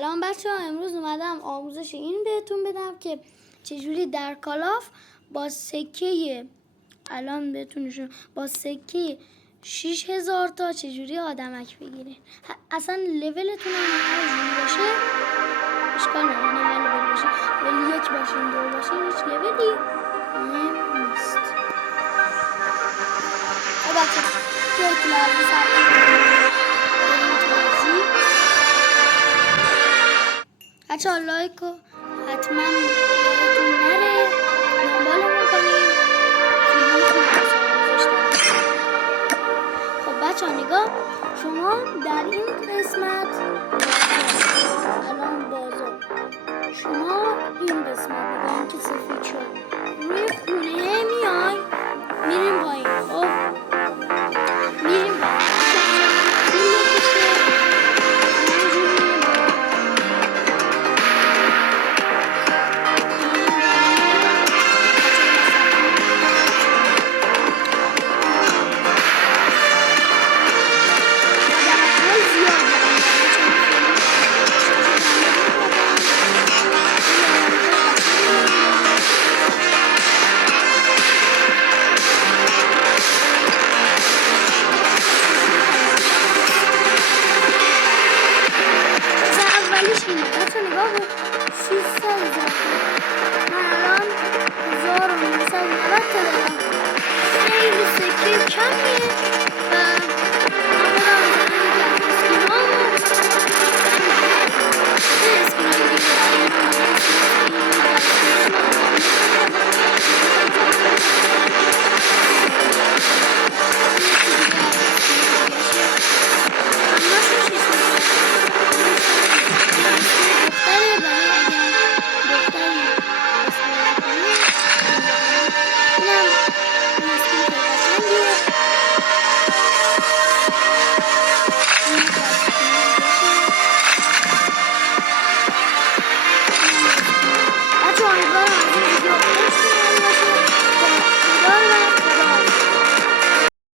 سلام بچه ها، امروز اومدم آموزش این بهتون بدم که چجوری در کالاف با سکه الان بهتون نشون با سکه 6000 تا چجوری آدمک بگیره. اصلا لولتون هم اینجوری باشه اشکال نداره، نه لول باشه ولی یک باشین دو باشین هیچ لولی مهم نیست. بچه یکی لازم بچه ها لایک و حتما یادتون نره دنبالمون کنید. خب بچه ها نگاه، شما در این قسمت الان بازار شما این قسمت نگاه که سفید شد روی خونه میای میریم پایین. خب میریم